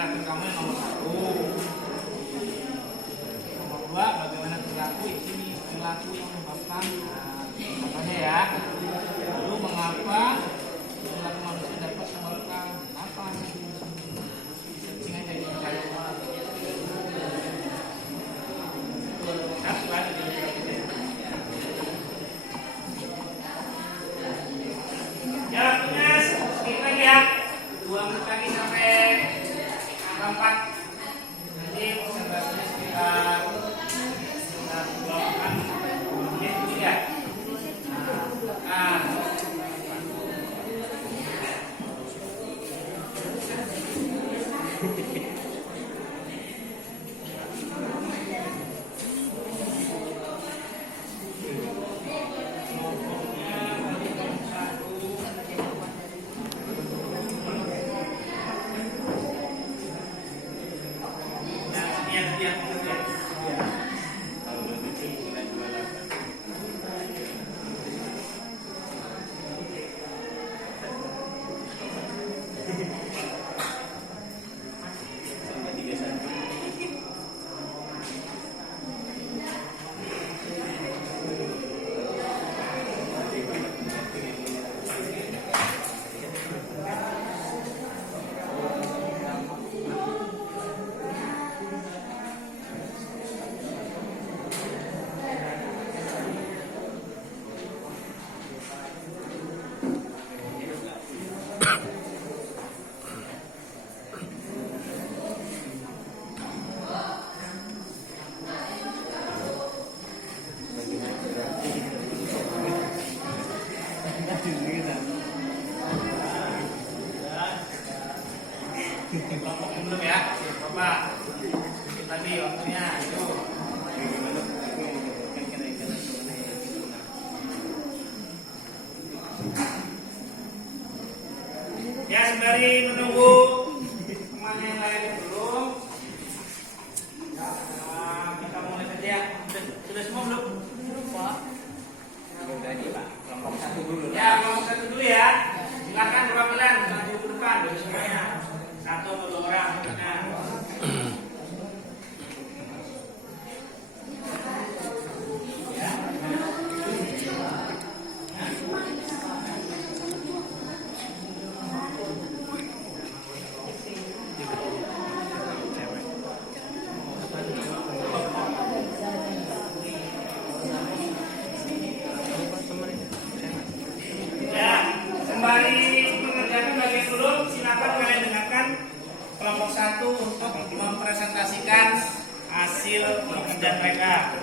perilaku kamu yang nomor satu. Nomor dua, bagaimana perilaku ini perilaku yang menyebabkan. Contohnya ya, lalu mengapa perilaku manusia dapat menyebabkan apa? Searching aja di internet. Satu lagi. Ya, waktunya sedikit lagi ya. 2 menit lagi sampai angka 4. Nanti observasinya sekitar 2 menit dulu ya. Nah, belum ya, Bapak. Tadi waktunya itu. Ya, sembari menunggu teman yang lain belum. Kita mulai saja. Sudah semua belum? Pak. Sudah nih Pak. Kelompok 1 dulu. Ya, kelompok 1 dulu ya. Silakan perwakilan maju ke depan dari semuanya. 1 atau 2 orang. Kelompok 1 untuk mempresentasikan hasil pekerjaan mereka.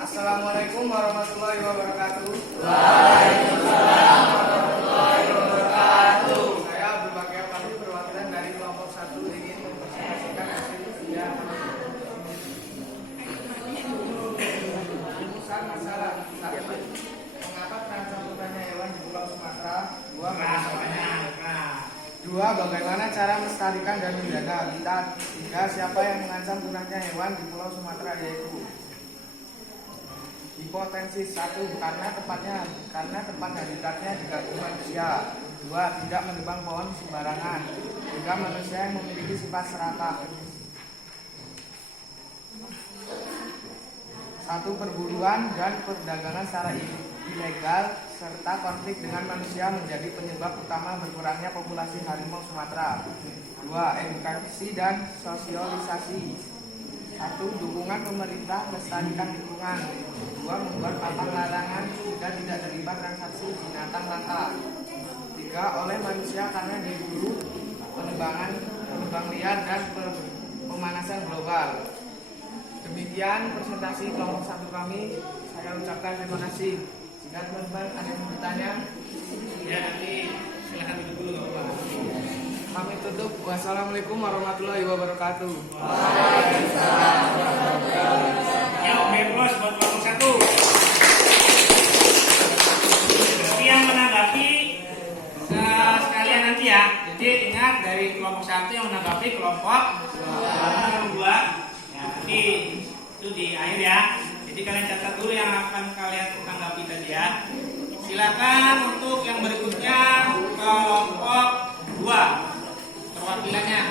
Assalamualaikum warahmatullahi wabarakatuh. Waalaikumsalam warahmatullahi wabarakatuh. Saya Abdul Bakir Fahri, perwakilan dari kelompok 1 ingin mempresentasikan hasil kerja. Rumusan masalah 1. Mengapa terancam punahnya hewan di Pulau Sumatera? 2. Bagaimana cara melestarikan dan menjaga habitat? 3. Siapa yang mengancam punahnya hewan di Pulau Sumatera, yaitu hipotensis. 1. Karena tempat habitatnya diganggu manusia. 2. Tidak menebang pohon sembarangan. 3. Manusia yang memiliki sifat serakah. 1. Perburuan dan perdagangan secara ilegal serta konflik dengan manusia menjadi penyebab utama berkurangnya populasi harimau Sumatera. 2. Edukasi dan sosialisasi. 1. Dukungan pemerintah melestarikan lingkungan. 2. Membuat papan larangan jika tidak terlibat transaksi binatang langka. 3. Oleh manusia karena diburu, penebang liar dan pemanasan global. Demikian presentasi kelompok 1 kami. Saya ucapkan terima kasih. Jika teman-teman ada yang bertanya, Ya, nanti silakan duduk dulu Bapak. kami tutup. Wassalamualaikum warahmatullahi wabarakatuh. Waalaikumsalam warahmatullahi wabarakatuh. Ya, oke bos buat kelompok 1. Jadi yang menanggapi sekalian nanti ya. Jadi ingat dari kelompok 1 yang menanggapi kelompok 2. Ya, nanti itu di akhir ya. Jadi kalian catat dulu yang akan kalian tanggapi tadi ya. Silakan untuk yang berikutnya kelompok 2 perwakilannya.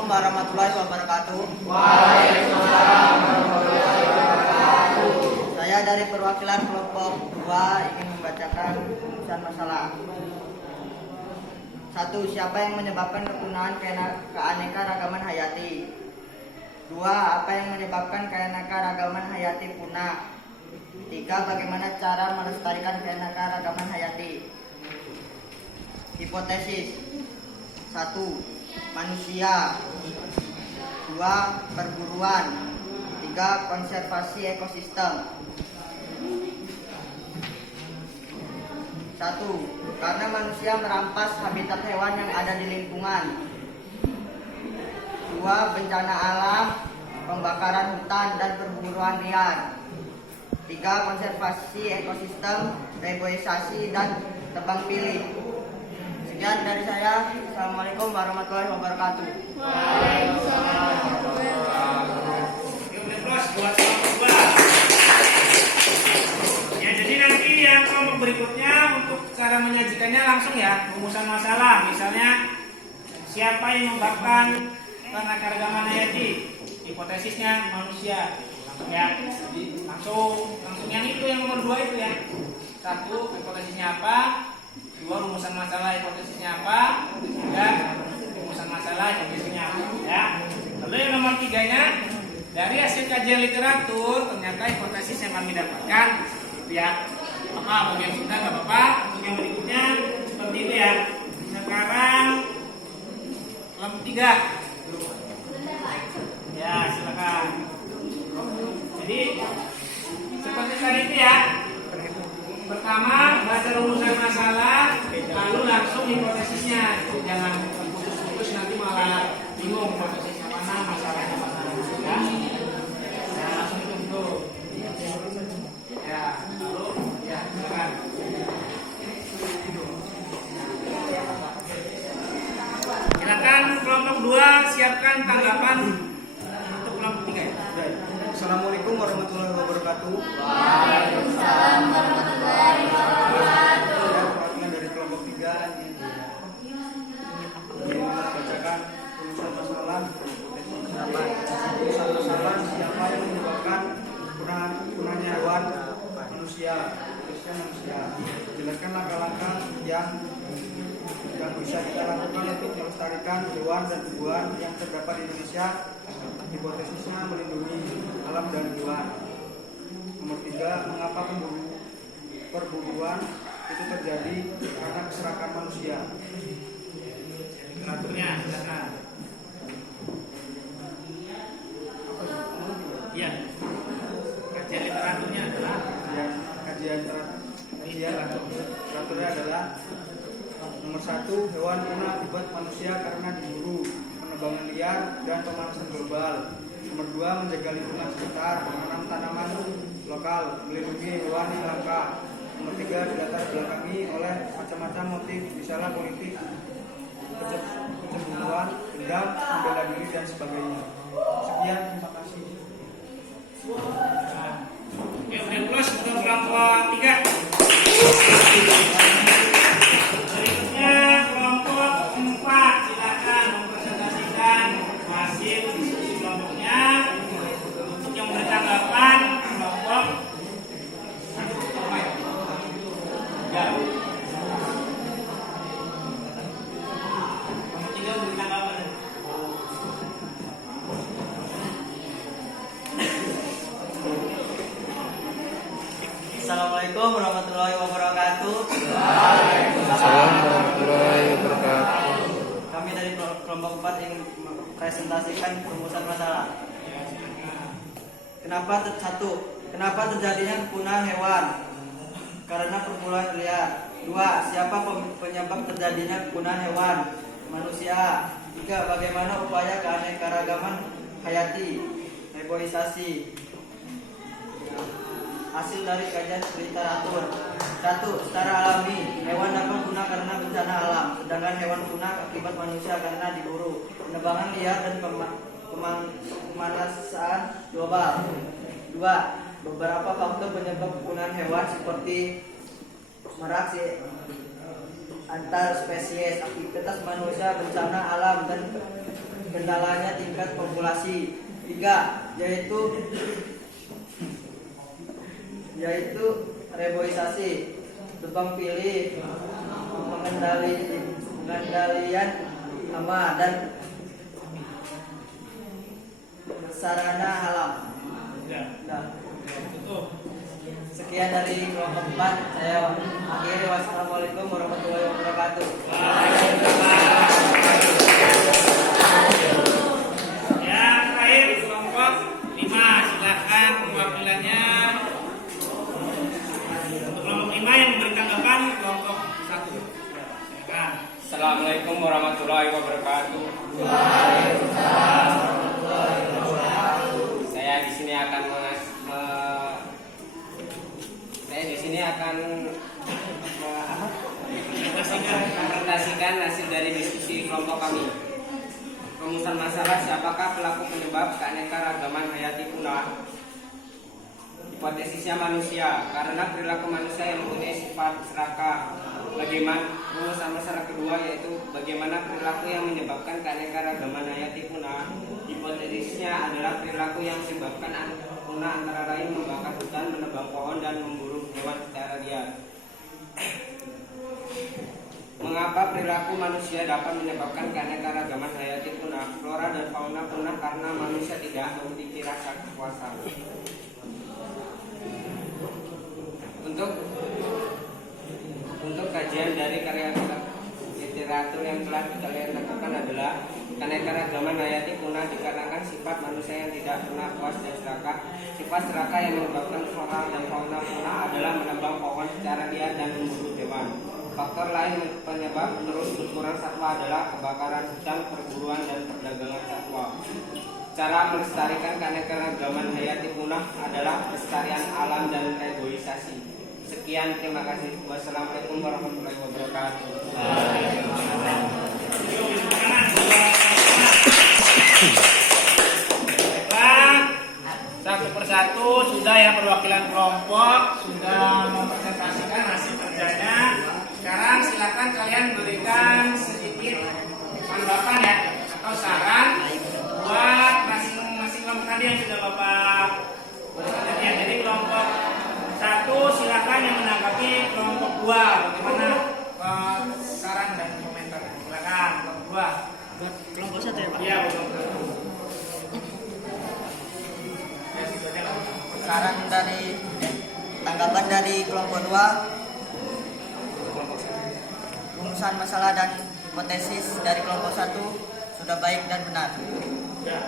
Assalamualaikum warahmatullahi wabarakatuh. Waalaikumsalam warahmatullahi wabarakatuh. Saya dari perwakilan kelompok 2 ingin membacakan rumusan masalah. 1. Siapa yang menyebabkan kepunahan keanekaragaman hayati? 2. Apa yang menyebabkan keanekaragaman hayati punah? 3. Bagaimana cara melestarikan keanekaragaman hayati? Hipotesis. 1. Manusia. 2. Perburuan. 3. Konservasi ekosistem. 1. Karena manusia merampas habitat hewan yang ada di lingkungan. 2. Bencana alam, pembakaran hutan dan perburuan liar. 3. Konservasi ekosistem, reboisasi dan tebang pilih. Sekian dari saya. Assalamualaikum warahmatullahi wabarakatuh. Yuk bebas buat kelompok 2. Ya, jadi nanti yang kelompok berikutnya untuk cara menyajikannya langsung ya, rumusan masalah. Misalnya siapa yang menyebabkan keanekaragaman hayati? Hipotesisnya manusia. Langsung ya. Jadi langsung yang itu yang nomor 2 itu ya. 1 hipotesisnya apa? 2 rumusan masalah hipotesisnya apa? 3 rumusan masalah hipotesisnya apa ya. Lalu yang nomor 3-nya dari hasil kajian literatur ternyata hipotesis yang kami dapatkan itu ya. Apa bagi yang sudah nggak apa-apa. Untuk yang berikutnya seperti itu ya. Sekarang kelompok 3. Ya silakan. Jadi seperti tadi itu ya. Pertama baca rumusan masalah, lalu langsung hipotesisnya. Jangan putus-putus nanti malah bingung hipotesisnya mana, masalahnya mana. Ya, ya langsung itu. Ya, lalu ya silakan. Silakan kelompok 2 siapkan tanggapan untuk kelompok 3 ya. Assalamualaikum warahmatullahi wabarakatuh. Waalaikumsalam warahmatullahi wabarakatuh. Saya perwakilan dari kelompok 3 ingin membacakan rumusan masalah. Rumusan masalah siapa yang menyebabkan punahnya hewan manusia, khususnya manusia. Jelaskan langkah-langkah yang bisa kita lakukan untuk melestarikan hewan dan tumbuhan yang terdapat di Indonesia. Hipotesisnya melindungi alam dan hewan. Nomor 3, mengapa perburuan itu terjadi karena keserakan manusia. Literaturnya silakan. Iya. Kajian literaturnya adalah Kajian literaturnya adalah nomor 1, hewan punah akibat manusia karena diburu, penebangan liar dan pemanasan global. Nomor 2, menjaga lingkungan sekitar, menanam tanaman lokal, melindungi hewan yang langka. Nomor 3, dilatar belakangi oleh macam-macam motif, misalnya politik, kecemburuan, dendam, membela diri dan sebagainya. Sekian, terima kasih. Yuk, plus untuk kelompok 3. Berikutnya kelompok 4. Silakan mempresentasikan hasil diskusi kelompoknya. Untuk yang bertanggapan kelompok 3. Kelompok 3 bertanggapan. Assalamualaikum warahmatullahi wabarakatuh. Waalaikumsalam warahmatullahi wabarakatuh. Kami dari kelompok 4 ingin mempresentasikan rumusan masalah. Kenapa terjadinya kepunahan hewan? Karena perburuan liar. 2. Siapa penyebab terjadinya kepunahan hewan? Manusia. 3. Bagaimana upaya keanekaragaman hayati? Reboisasi. Hasil dari kajian literatur. 1. Secara alami, hewan dapat punah karena bencana alam, sedangkan hewan punah akibat manusia karena diburu, penebangan liar dan pemanasan global. 2. Beberapa faktor penyebab kepunahan hewan seperti interaksi antar spesies, aktivitas manusia, bencana alam dan kendalanya tingkat populasi. 3. Yaitu reboisasi, tebang pilih, pengendalian hama dan sarana alam. Nah, sekian dari kelompok 4. Saya akhiri. Wassalamualaikum warahmatullahi wabarakatuh. Yang terakhir kelompok 5, silakan perwakilannya. Untuk kelompok 5 yang memberi tanggapan kelompok 1. Silakan. Assalamualaikum warahmatullahi wabarakatuh. Saya di sini akan presentasikan hasil dari diskusi kelompok kami. Rumusan masalah siapakah pelaku penyebab keanekaragaman hayati punah? Hipotesisnya manusia, karena perilaku manusia yang mempunyai sifat serakah. Bagaimana rumusan masalah kedua yaitu bagaimana perilaku yang menyebabkan keanekaragaman hayati punah? Hipotesisnya adalah perilaku yang menyebabkan punah antara lain membakar hutan, menebang pohon, dan memburu hewan secara liar. Mengapa perilaku manusia dapat menyebabkan keanekaragaman hayati punah? Flora dan fauna punah karena manusia tidak memiliki rasa kepuasan. Untuk kajian dari karya literatur yang telah kalian lakukan adalah keanekaragaman hayati punah dikarenakan sifat manusia yang tidak pernah puas dan serakah. Sifat serakah yang menyebabkan flora dan fauna punah adalah menebang pohon secara liar dan memburu hewan. Faktor lain penyebab terus berkurang satwa adalah kebakaran hutan, perburuan, dan perdagangan satwa. Cara melestarikan keanekaragaman hayati punah adalah pelestarian alam dan reboisasi. Sekian, terima kasih. Wassalamualaikum warahmatullahi wabarakatuh. Satu persatu sudah ya, perwakilan kelompok sudah mempresentasikan hasil kerjanya. Sekarang silakan kalian berikan sedikit tanggapan ya atau saran buat masing-masing kelompok tadi yang sudah Bapak berikan ya. Jadi kelompok 1 silakan yang menanggapi kelompok 2 bagaimana saran dan komentar. Silakan kelompok 2. Kelompok 1 ya Pak? Iya, kelompok 1. Saran dari tanggapan dari kelompok 2. Rumusan masalah dan hipotesis dari kelompok 1 sudah baik dan benar. Ya.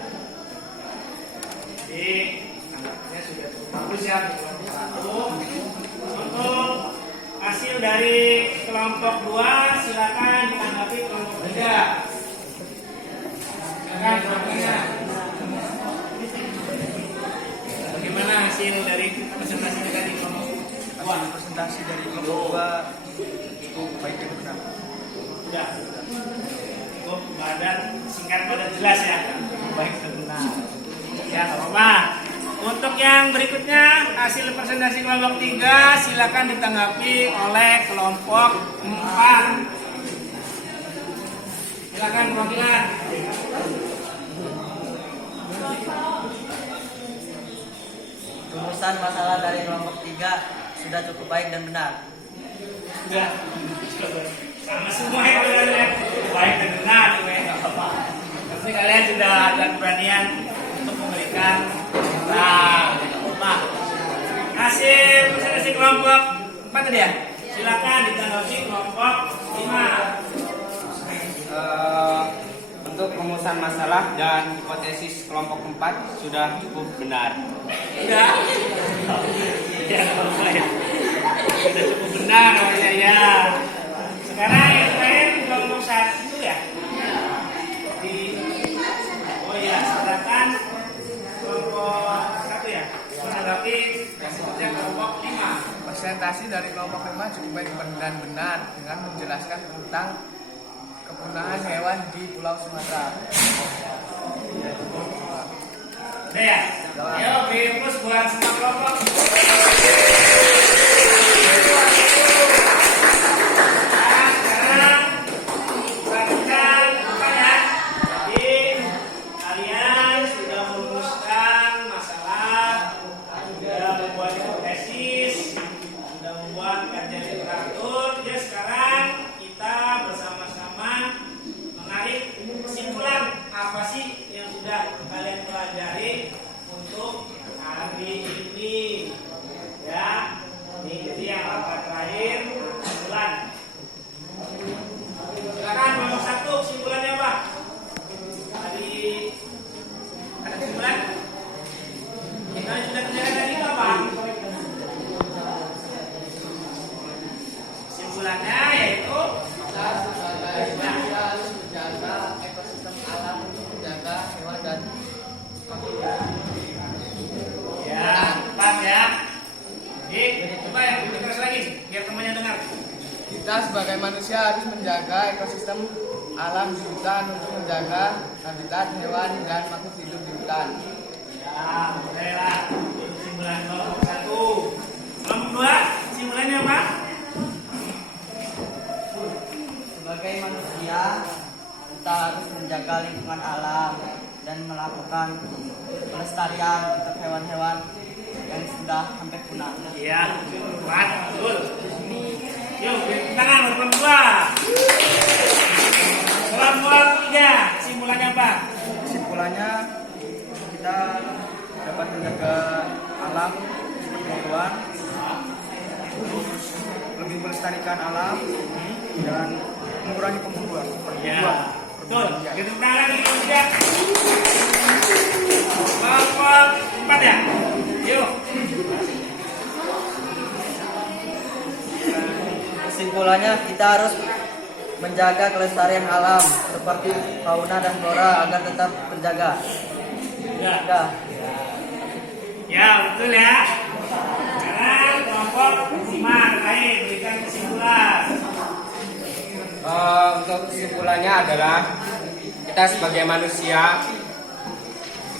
Jadi tanggapannya sudah cukup bagus ya kelompok 1. Untuk hasil dari kelompok 2 silakan ditanggapi kelompok 3. Silakan kelompoknya. Bagaimana hasil dari presentasi dari kelompok 2? Presentasi dari kelompok 2 cukup baik dan benar. Sudah. Cukup padat, singkat padat jelas ya. Baik dan benar. Ya, apa-apa. Untuk yang berikutnya hasil presentasi kelompok 3 silakan ditanggapi oleh kelompok 4. Silakan perwakilan. Rumusan masalah dari kelompok 3 sudah cukup baik dan benar. Sudah. Sama semua ya kalian. Baik dan benar ya. Enggak apa-apa. Pasti kalian sudah ada keberanian untuk memberikan hasil presentasi kelompok 4 tadi ya. Silakan ditanggapi kelompok 5. Untuk rumusan masalah dan hipotesis kelompok 4 sudah cukup benar. Sudah. Ya, apa ya. Sudah cukup benar namanya ya. Sekarang yang terakhir kelompok 1 ya. Oh ya, silakan kelompok 1 ya. Menanggapi hasil kerja kelompok 5. Presentasi dari kelompok 5 cukup baik dan benar dengan menjelaskan tentang kepunahan hewan di Pulau Sumatera. Udah ya? Ayo, plus buat semua kelompok. Nah, sekarang perhatikan bukan ya. Jadi yang sudah terjaga tadi itu apa? Kesimpulannya yaitu Kita sebagai manusia harus menjaga ekosistem alam untuk menjaga hewan dan makhluk. ya, pas ya. Jadi, coba yang lebih keras lagi biar temannya dengar. Kita sebagai manusia harus menjaga ekosistem alam di hutan untuk menjaga habitat hewan dan makhluk hidup di hutan. Ya, bolehlah. Kesimpulan kelompok 1. Kelompok 2, kesimpulannya apa? Sebagai manusia, kita harus menjaga lingkungan alam dan melakukan pelestarian untuk hewan-hewan yang sudah hampir punah. Iya, kuat, betul. Yuk, beri tangan buat kelompok 2. Kelompok 3, kesimpulannya apa? Kesimpulannya kita dapat menjaga alam seperti hewan, terus lebih melestarikan alam dan mengurangi pembunuhan. Ya, betul. Kita tangan lagi kelompok 3. Kelompok 4 ya. Yuk. Kesimpulannya, kita harus menjaga kelestarian alam seperti fauna dan flora agar tetap terjaga. Ya. Dah. Ya, betul ya. Sekarang kelompok 5 terakhir berikan kesimpulan. Untuk kesimpulannya adalah kita sebagai manusia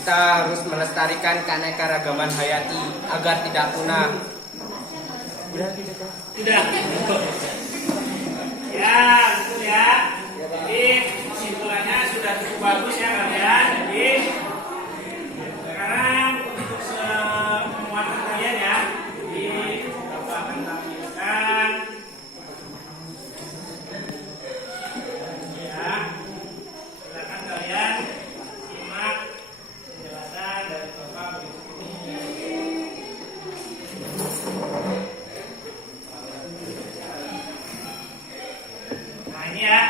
kita harus melestarikan keanekaragaman hayati agar tidak punah. Sudah. Ya, betul ya. Jadi kesimpulannya sudah cukup bagus ya kalian. Jadi sekarang untuk semua kalian ya. Jadi Bapak akan tampilkan. Ya, silakan kalian simak penjelasan dari Bapak berikut ini. Nah ini ya,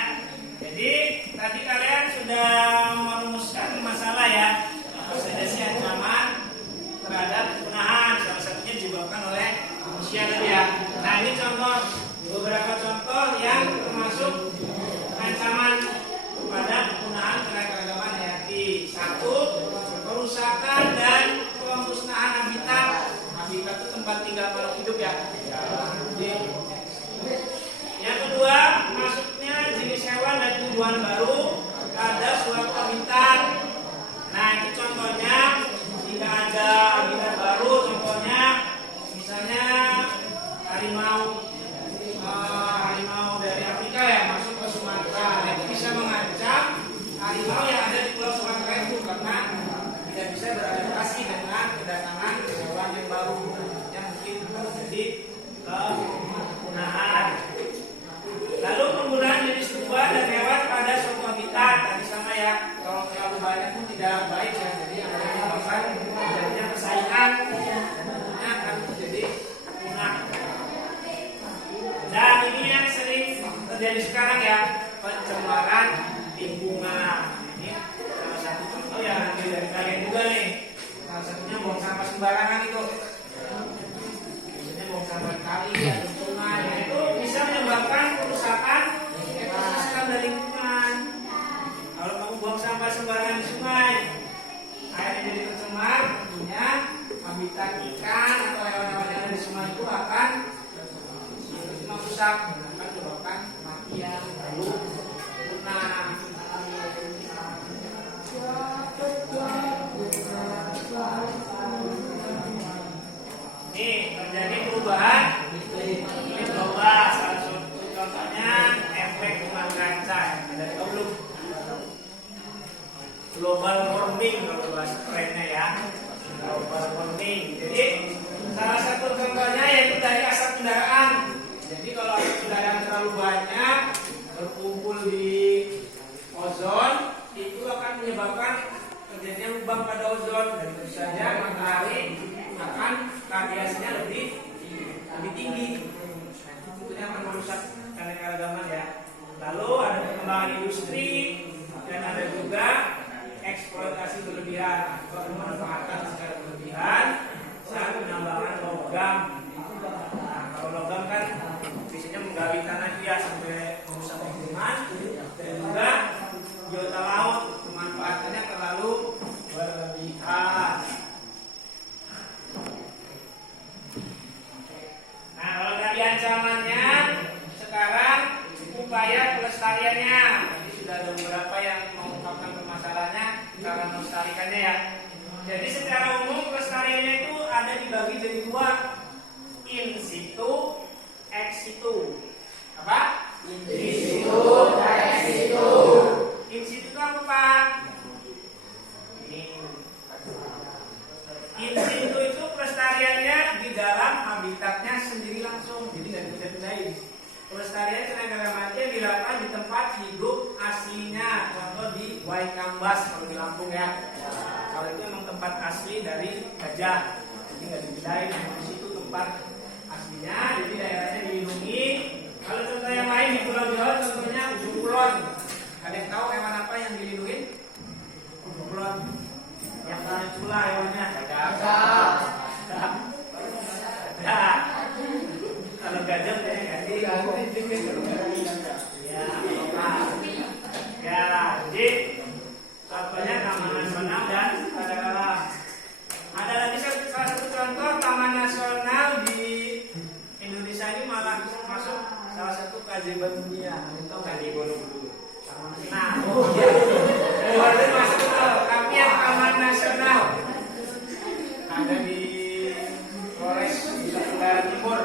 jadi tadi kalian sudah merumuskan masalah ya, apa saja sih ancaman terhadap kepunahan, salah satunya disebabkan oleh manusia tadi ya. Nah ini contoh, beberapa contoh yang termasuk ancaman kepada kepunahan keanekaragaman hayati. 1. Perusakan dan pemusnahan habitat. Habitat itu tempat tinggal makhluk hidup ya. Jadi, yang kedua, masuknya jenis hewan dan tumbuhan baru pada suatu habitat. Nah, itu contohnya jika ada habitat baru, contohnya misalnya harimau dari Afrika ya masuk ke Sumatera. Nah, itu bisa mengancam harimau yang ada di Pulau Sumatera itu karena tidak bisa beradaptasi dengan kedatangan hewan yang baru yang mungkin terjadi kepunahan. Lalu penggunaan jenis tumbuhan dan hewan pada suatu habitat tadi sama ya, kalau terlalu banyak pun tidak baik ya, jadi akan menyebabkan terjadinya persaingan dan tentunya akan terjadi punah. Dan ini yang sering terjadi sekarang ya, pencemaran lingkungan. Ini salah satu contoh yang ambil dari kalian juga nih. Salah satunya buang sampah sembarangan itu. Biasanya buang sampah kali ya, sungai ya, itu bisa menyebabkan kerusakan ekosistem dan lingkungan. Kalau kamu buang sampah sembarangan di sungai, airnya jadi tercemar, tentunya habitat ikan atau hewan-hewan yang ada di sungai itu akan rusak, akan menyebabkan kematian lalu punah. Nih terjadi perubahan iklim global. Salah satu contohnya efek rumah kaca. Ada tahu belum? Global warming kalau bahasa kerennya ya. Global warming. Jadi salah satu contohnya yaitu dari asap kendaraan. Jadi kalau asap kendaraan terlalu banyak berkumpul di ozon, itu akan menyebabkan terjadinya lubang pada ozon dan tentu saja matahari akan radiasinya lebih tinggi. Tentunya akan merusak keanekaragaman ya. Lalu ada perkembangan industri dan ada juga eksploitasi berlebihan atau memanfaatkan secara berlebihan jadi dua, in situ, ex situ. Apa? In situ, ex situ. In situ itu apa, Pak? In situ itu pelestariannya di dalam habitatnya sendiri langsung, jadi nggak dipindah-pindahin. Pelestarian cenah mati yang dilakukan di tempat hidup aslinya, contoh di Waikambas kalau di Lampung ya. Kalau itu memang tempat asli dari gajah, jadi nggak dipindahin. Di situ tempat aslinya, jadi daerahnya dilindungi. Kalau contoh yang lain di Pulau Jawa, contohnya ujung kulon. Ada yang tahu hewan apa yang dilindungi? Ujung kulon. Yang punya cula hewannya gajah. Kalau gajah ganti. Ya, jadi contohnya taman nasional dan kadang-kadang ada lagi salah satu contoh taman nasional di Indonesia ini malah masuk salah satu keajaiban dunia. Itu Candi Borobudur. Nah, Borobudur masuk ke kami yang taman nasional ada di Flores Nusa Tenggara Timur.